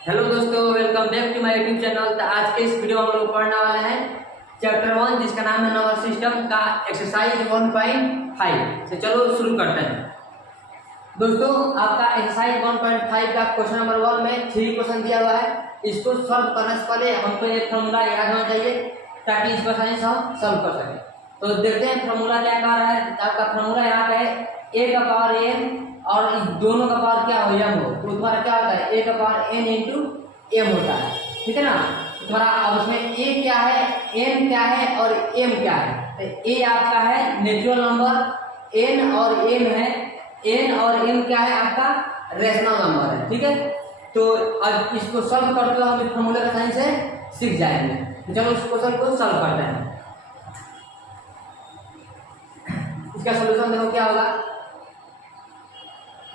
Hello दोस्तों, welcome back to my YouTube channel. तो आज के इस वीडियो में हम लोग पढ़ने वाले हैं चैप्टर 1 जिसका नाम है नंबर सिस्टम का एक्सरसाइज 1.5 से। चलो शुरू करते हैं। दोस्तों, आपका एक्सरसाइज 1.5 का क्वेश्चन नंबर 1 में 3 क्वेश्चन दिया हुआ है। इसको सॉल्व करने से पहले हमको एक फॉर्मूला याद होना चाहिए ताकि इसको आसानी से हम सॉल्व कर सकें। तो देखते हैं फॉर्मूला क्या कह रहा है। आपका फॉर्मूला यहाँ पे a का पावर n और इन दोनों का पावर क्या हो m हो, तो तुम्हारा क्या होता है a का पावर n इंटू m होता है। ठीक है ना। तुम्हारा अब उसमें a क्या है, n क्या है और m क्या है। तो a आपका है नेचुरल नंबर, n और m है, n और m क्या है आपका रेशनल नंबर है। ठीक है। तो अब इसको सॉल्व करते हुए हम इस फॉर्मूले का साइन से सीख जाएंगे। तो चलो इस क्वेश्चन को सॉल्व करते हैं। इसका सॉल्यूशन देखो क्या होगा।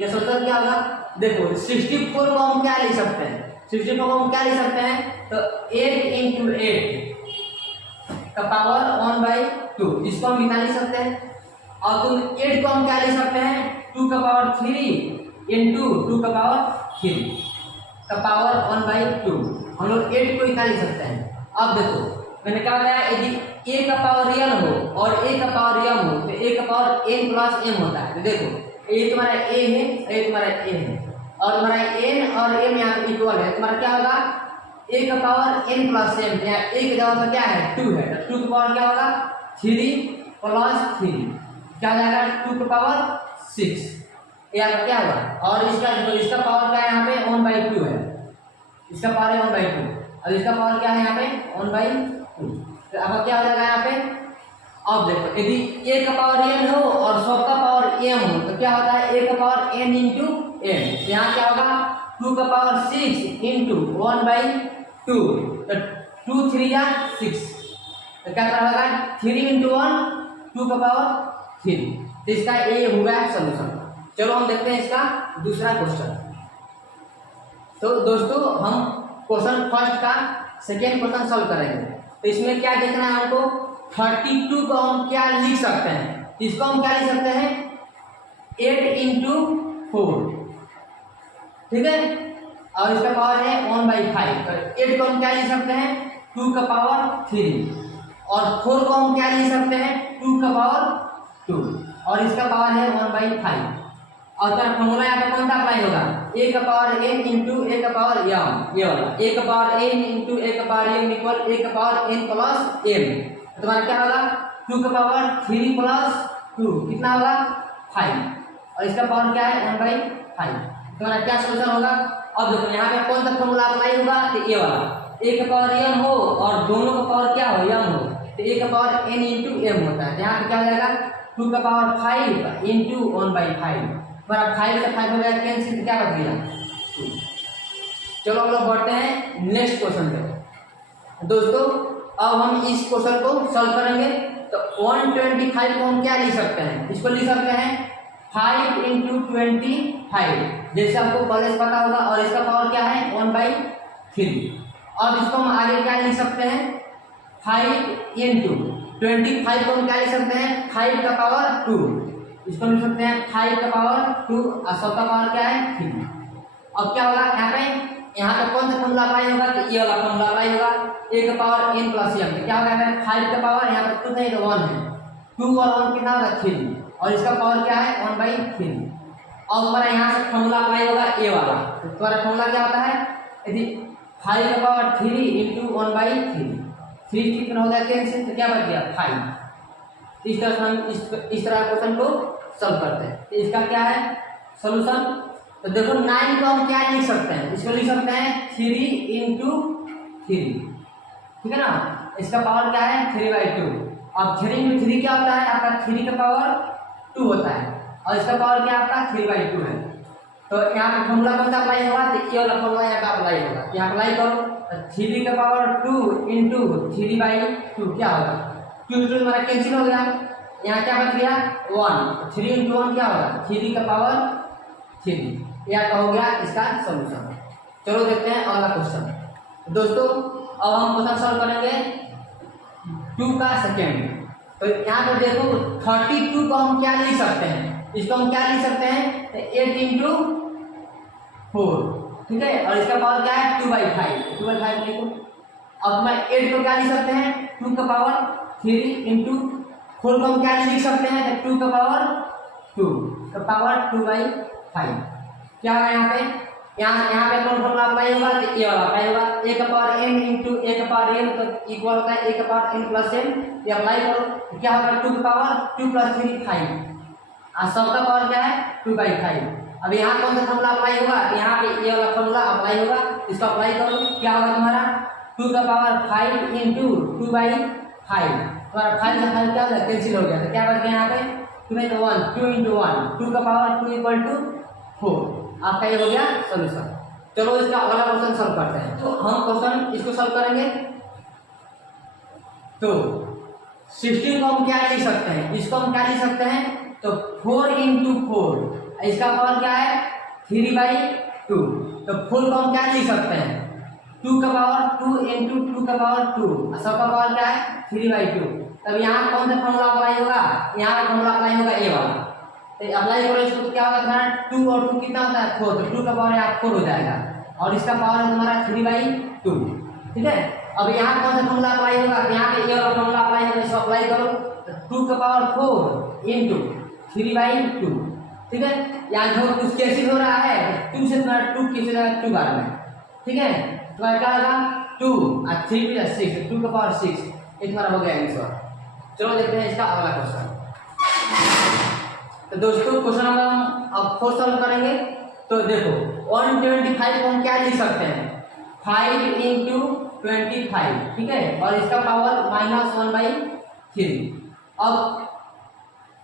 ये सोल्यूशन क्या होगा, देखो 64 को हम क्या लिख सकते हैं, 64 को हम क्या लिख सकते हैं, तो 8 इंटू 8 का पावर 1/2 इसको हम निकाल सकते हैं। और तुम 8 को हम क्या लिख सकते हैं, 2 का पावर 3 इंटू 2 का पावर 3 का पावर 1/2 हम लोग 8 को निकाल सकते हैं। अब देखो मैंने क्या बताया, यदि a का पावर रियल हो और a का पावर m हो तो a का पावर n प्लस m होता है। तो देखो ये तुम्हारा a है, ये तुम्हारा a है और तुम्हारा n और m यहाँ पे इक्वल है। तुम्हारा क्या होगा, a का पावर n प्लस m, यहाँ a की जगह पर क्या है 2 है, तो 2 का पावर क्या होगा 3 प्लस 3 क्या हो जाएगा 2 का पावर 6 यहाँ क्या होगा। और इसका पावर क्या है यहाँ पे 1/2 है, इसका पावर है 1/2 और इसका पावर क्या है यहाँ पे 1/2। तो अब क्या हो जाएगा यहाँ पे, अब देखो यदि a का पावर n हो और सबका पावर m हो तो क्या होता है a का पावर n इंटू m। यहाँ क्या होगा 2 का पावर 6 इंटू 1/2 तो 2 3 या 6 तो क्या होगा 3 इंटू 1 2 का पावर 3। तो इसका ये होगा सॉल्यूशन। चलो हम देखते हैं इसका दूसरा क्वेश्चन। तो दोस्तों हम क्वेश्चन फर्स्ट का सेकेंड क्वेश्चन सॉल्व करेंगे। तो इसमें क्या देखना है हमको, 32 को हम क्या लिख सकते हैं, इसको हम क्या लिख सकते हैं 8 इंटू 4। ठीक है। और इसका पावर है 1/5। तो 8 को हम क्या लिख सकते हैं 2 का पावर 3 और 4 को हम क्या लिख सकते हैं 2 का पावर 2 और इसका पावर है 1/5। और इसका फॉर्मूला यहाँ पे कौन सा अप्लाई होगा, a का पावर n इंटू a का पावर m, ये वाला a का पावर n इंटू a का पावर m इक्वल a का पावर n प्लस m। तुम्हारा क्या होगा 2 का पावर 3 प्लस 2 कितना होगा 5 और इसका पावर क्या है 1/5। तुम्हारा क्या सोल्यूशन होगा। अब देखो यहाँ पे कौन सा फॉर्मूला अप्लाई होगा, तो ये वाला a का पावर m हो और दोनों का पावर क्या हो m हो तो a का पावर n इंटू m होता है। यहाँ पे क्या हो जाएगा 2 का पावर 5 इंटू 1/5 बराबर 5 से 5 हो गया कैंसिल, क्या बच गया 2। चलो हम लोग बढ़ते हैं नेक्स्ट क्वेश्चन पे। दोस्तों अब हम इस क्वेश्चन को सॉल्व करेंगे। तो 125 को हम क्या लिख सकते हैं, इसको लिख सकते हैं 5 इंटू 25 जैसे आपको पहले से पता होगा और इसका पावर क्या है 1/3। अब इसको हम आगे क्या लिख सकते हैं 5 इंटू 25 को हम क्या लिख सकते हैं 5 का पावर 2, इसको लिख सकते हैं 5 का पावर 2 और सब का पावर क्या है 3। अब क्या होगा यहाँ पे कौन सा फॉर्मूला अप्लाई होगा, तो ये वाला फॉर्मूला अप्लाई होगा a का पावर n प्लस m। क्या होगा 5 का पावर यहाँ पर 2 नहीं तो 1 है, 2 और 1 कितना होगा 3 और इसका पावर क्या है 1/3। और हमारा यहाँ से फॉर्मूला अप्लाई होगा ये वाला। तो तुम्हारा फॉर्मूला क्या होता है, यदि 5 का पावर 3 इंटू 1/3 3 कितना हो गया कैंसिल, तो क्या बच गया 5। इस तरह से हम इस तरह क्वेश्चन को सॉल्व करते हैं। तो इसका क्या है सॉल्यूशन, तो देखो 9 को हम क्या लिख सकते हैं, इसको लिख सकते हैं 3 इंटू 3। ठीक है ना। इसका पावर क्या है 3/2। अब 3 इंटू 3 क्या होता है आपका 3 का पावर 2 होता है और इसका पावर क्या आपका 3/2 है। तो यहाँ पे फॉर्मूला कौन सा अप्लाई होगा, तो ये वाला फॉर्मूला यहाँ पे अप्लाई होगा। यहाँ अप्लाई करो तो 3 का पावर 2 इंटू 3/2 क्या होगा 2 2 हमारा कैंसिल हो गया। यहाँ क्या बच गया 1, 3 इंटू 1 क्या होगा 3 का पावर 3। यह हो गया इसका सॉल्यूशन। चलो देखते हैं अगला क्वेश्चन। दोस्तों अब हम क्वेश्चन सॉल्व करेंगे 2 का सेकेंड। तो यहाँ पे देखो 32 को हम क्या लिख सकते हैं, इसको हम क्या लिख सकते हैं 8 इंटू 4। ठीक है। और इसका पावर क्या है 2/5, 2/5 लिखो। अब मैं 8 को क्या लिख सकते हैं 2 का पावर 3 इंटू 4 को हम क्या लिख सकते हैं 2 का पावर 2 का पावर 2/5। क्या होगा यहाँ पे कौन फॉर्मूला अप्लाई होगा तो ये वाला अप्लाई होगा। a का पावर n इंटू a का पावर n तो इक्वल होता है a का पावर n प्लस m। ये अप्लाई करो तो क्या होगा 2 का पावर 2 प्लस 3 5 और सब का पावर क्या है 2/5। अब यहाँ कौन सा फॉर्मूला अप्लाई होगा यहाँ पे ये वाला फॉर्मूला अप्लाई होगा। इसको अप्लाई करो क्या होगा तुम्हारा 2 का पावर 5 इंटू 2/5 तुम्हारा 5 से 5 क्या हो गया कैंसिल हो गया तो क्या बच गया यहाँ पे 2 में तो 1 2 इंटू 1 2 का पावर 2 इक्वल टू 4। आपका ये हो गया सॉल्यूशन। चलो इसका अगला क्वेश्चन सॉल्व करते हैं। तो हम क्वेश्चन इसको सॉल्व करेंगे तो 16 को हम क्या लिख सकते हैं इसको हम क्या लिख सकते हैं तो 4 इंटू 4 इसका पावर क्या है 3/2 तो 4 को हम क्या लिख सकते हैं 2 का पावर 2 इंटू 2 का पावर 2 सब का पावर क्या है 3/2। तब यहाँ कौन सा फॉर्मूला अप्लाई होगा यहाँ पे फॉर्मूला अप्लाई होगा ए वाला। तो अप्लाई करो इसको तो क्या होगा तुम्हारा 2 और 2 कितना होता है 4 तो 2 का पावर यहाँ 4 हो जाएगा और इसका पावर है तुम्हारा 3/2। ठीक है अब यहाँ कौन सा फॉर्मूला अप्लाई होगा यहाँ पे ये वाला फॉर्मूला अप्लाई होगा इसको अप्लाई करो तो 2 का पावर 4 इंटू 3/2। ठीक है यहाँ जो कुछ कैंसिल हो रहा है 2 से तुम्हारा 2 कैंसिल होगा 2 बार में। ठीक है तुम्हारा क्या होगा 2 और 3 प्लस 6 2 का पावर 6 ये तुम्हारा हो गया आंसर। चलो देखते हैं इसका अगला क्वेश्चन। तो दोस्तों क्वेश्चन नंबर हम अब 4 सॉल्व करेंगे। तो देखो 125 को हम क्या लिख सकते हैं 5 इंटू 25। ठीक है और इसका पावर -1/3। अब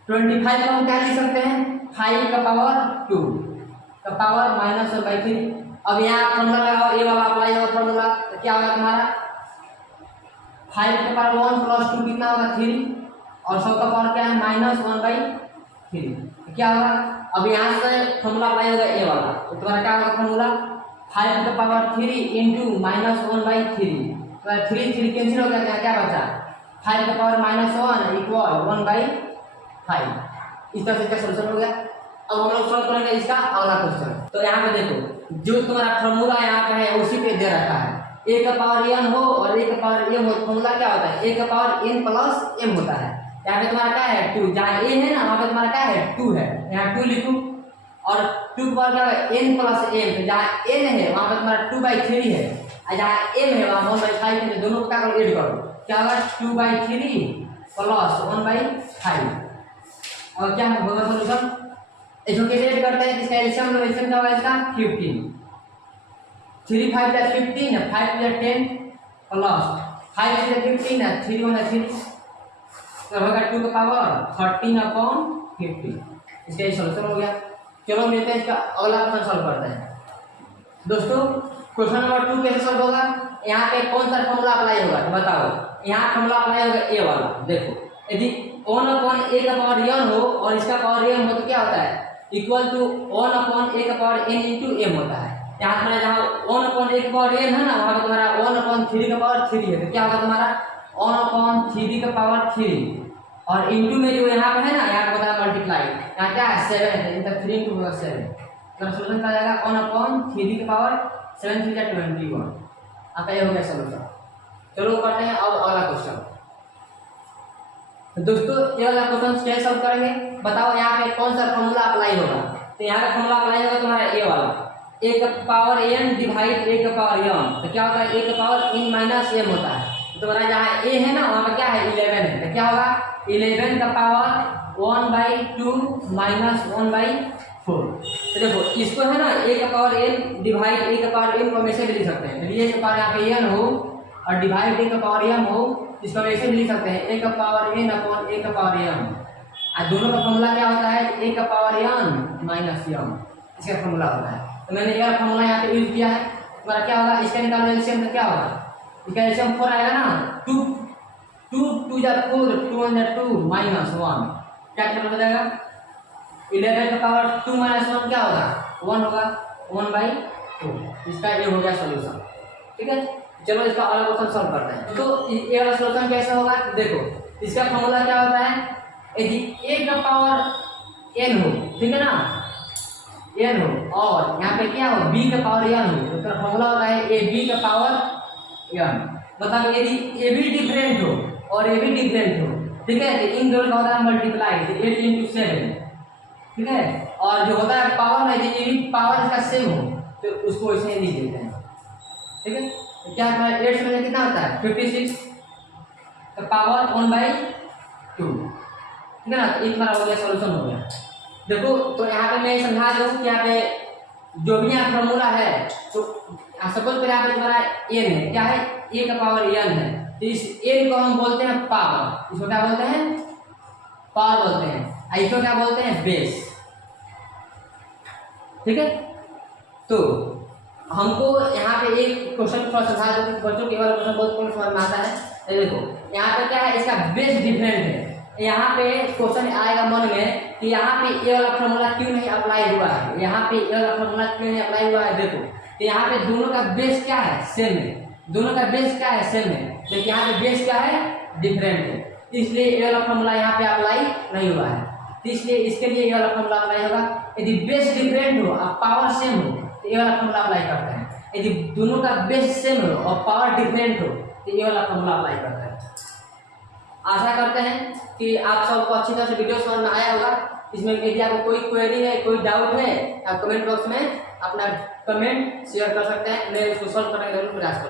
25 को हम क्या लिख सकते हैं 5 का पावर 2 का पावर -1/3। अब यहाँ फॉर्मूला लगाओ ये वाला अप्लाई होगा फॉर्मूला तो क्या होगा तुम्हारा 5 का पावर 1 प्लस 2 कितना होगा 3 और 100 का पावर क्या है -1/3। क्या होगा अब यहाँ से फॉर्मूला अप्लाई होगा ए वाला तो तुम्हारा क्या होगा फॉर्मूला 5 का पावर 3 इंटू -1/3 तो 3 3 कैंसिल हो गया क्या बचा 5 का पावर -1 इक्वल 1/5। इस तरह से इसका सॉल्यूशन हो गया। अब हम लोग सॉल्व करेंगे इसका अगला क्वेश्चन। तो यहाँ पे देखो जो तुम्हारा फॉर्मूला यहाँ पे है उसी पे दे रखा है a का पावर n हो और a का पावर m हो। फॉर्मूला क्या होता है a का पावर n प्लस m होता है। यहाँ पे तुम्हारा क्या है 2 जहाँ a है ना वहाँ पे तुम्हारा क्या है 2 है यहाँ 2 लिखूं और 2 का पावर क्या है n प्लस m तो जहाँ n है वहाँ पे तुम्हारा 2/3 है और जहाँ m है वहाँ 1/5 है। दोनों को क्या करो ऐड करो क्या होगा 2/3 प्लस 1/5 और क्या होगा सॉल्यूशन। इसको कैसे ऐड करते हैं इसका एलसीएम लो एलसीएम क्या होगा इसका 15 3 5 + 15 5 + 10 प्लस 5 + 15 3 1 3 तो होगा 2 का पावर 13/50। इसका ये सॉल्यूशन हो गया। चलो मिलते हैं इसका अगला क्वेश्चन सॉल्व करते हैं। दोस्तों क्वेश्चन नंबर 2 कैसे सॉल्व होगा यहाँ पे कौन सा फॉर्मूला अप्लाई होगा तो बताओ। यहाँ फॉर्मूला अप्लाई होगा ए वाला। देखो यदि 1/a का पावर n हो और इसका पावर m हो तो क्या होता है इक्वल टू 1/a का पावर n इंटू m होता है। यहाँ तुम्हारा जहाँ 1/a का पावर n है ना वहाँ पर तुम्हारा 1/3 का पावर 3 है तो क्या होगा तुम्हारा 1/3 का पावर 3 और इंटू में जो यहाँ पे है ना यहाँ पे बताया मल्टीप्लाई यहाँ क्या है 7 है तो 3 इंटू 7 तो सॉल्यूशन आ जाएगा 1/3 का पावर 7 3 × 21। आपका ये हो गया सॉल्यूशन। चलो करते हैं अब अगला क्वेश्चन। तो दोस्तों ये वाला क्वेश्चन कैसे सॉल्व करेंगे बताओ। यहाँ पे कौन सा फॉर्मूला अप्लाई होगा तो यहाँ का फॉर्मूला अप्लाई होगा तुम्हारा ए वाला a का पावर n डिवाइड a का पावर m तो क्या होता है a का पावर n माइनस m होता है। तो तुम्हारा जहाँ a है ना वहाँ पर क्या है 11 है तो क्या होगा 11 का पावर 1/2 माइनस 1/4। तो देखो इसको है ना a का पावर n डिवाइड a का पावर m को हमेशा भी लिख सकते हैं। यदि a का पावर यहाँ पे n हो और डिवाइड a का पावर m हो इसको वैसे भी लिख सकते हैं a का पावर n अपॉन a का पावर m और दोनों का फॉर्मूला क्या होता है a का पावर n माइनस m इसका फॉर्मूला होता है। तो मैंने ये फॉर्मूला यहाँ पे यूज किया है। तुम्हारा क्या होगा इसका निकालने एलसीएम तो क्या होगा इसका एलसीएम 4 आएगा ना 2 2 2 जा 4 2 1 जा 2 माइनस 1 क्या हो जाएगा 11 का पावर 2 माइनस 1 क्या होगा 1 होगा 1/2। इसका ये हो गया सॉल्यूशन। ठीक है चलो इसका अगला क्वेश्चन सॉल्व करते हैं। तो ये वाला सॉल्यूशन कैसे होगा देखो इसका फॉर्मूला क्या होता है यदि a का पावर n हो ठीक है ना n हो और यहाँ पे क्या हो b का पावर n हो, तो फॉर्मूला होता है ab का पावर n। मतलब यदि a भी डिफरेंट हो और a भी डिफरेंट हो, ठीक है, तो इन दोनों का होता है मल्टीप्लाई, 8 × 7, ठीक है। और जो होता है पावर में यदि पावर इसका सेम हो तो उसको ऐसे लिख देते हैं, ठीक है। तो क्या 8 में कितना होता है 56 का पावर 1/2, ठीक है ना। तो एक हमारा हो गया, सॉल्यूशन हो गया। देखो तो यहाँ पे मैं समझा दूँ कि यहाँ पे जो भी यहाँ फॉर्मूला है, तो सपोज करें यहाँ पे तुम्हारा n है, क्या है a का पावर n है, तो इस n को हम बोलते हैं पावर, इसको क्या बोलते हैं पावर बोलते हैं, इसको क्या बोलते हैं बेस, ठीक है। तो हमको यहाँ पे एक क्वेश्चन थोड़ा समझा दो कि बच्चों के वाला क्वेश्चन बहुत कौन समझ में आता है। ये देखो यहाँ पे क्या है, इसका बेस डिफरेंट है। यहाँ पे क्वेश्चन आएगा मन में कि यहाँ पे ये वाला फॉर्मूला क्यों नहीं अप्लाई हुआ है, यहाँ पे ये वाला फॉर्मूला क्यों नहीं अप्लाई हुआ है। देखो तो यहाँ पे दोनों का बेस क्या है सेम है, दोनों का बेस क्या है सेम है, लेकिन यहाँ पे बेस क्या है डिफरेंट है, इसलिए ये वाला फॉर्मूला यहाँ पे अप्लाई नहीं हुआ है। तो इसलिए इसके लिए ये वाला फॉर्मूला अप्लाई होगा। यदि बेस डिफरेंट हो और पावर सेम हो तो ये वाला फॉर्मूला अप्लाई करते हैं। यदि दोनों का बेस सेम हो और पावर डिफरेंट हो तो ये वाला फॉर्मूला अप्लाई करते हैं। आशा करते हैं कि आप सबको अच्छी तरह से वीडियो समझ में आया होगा। इसमें यदि आपको कोई क्वेरी है, कोई डाउट है, आप कमेंट बॉक्स में अपना कमेंट शेयर कर सकते हैं, मैं उसको सॉल्व करने का जरूर प्रयास करूँगा।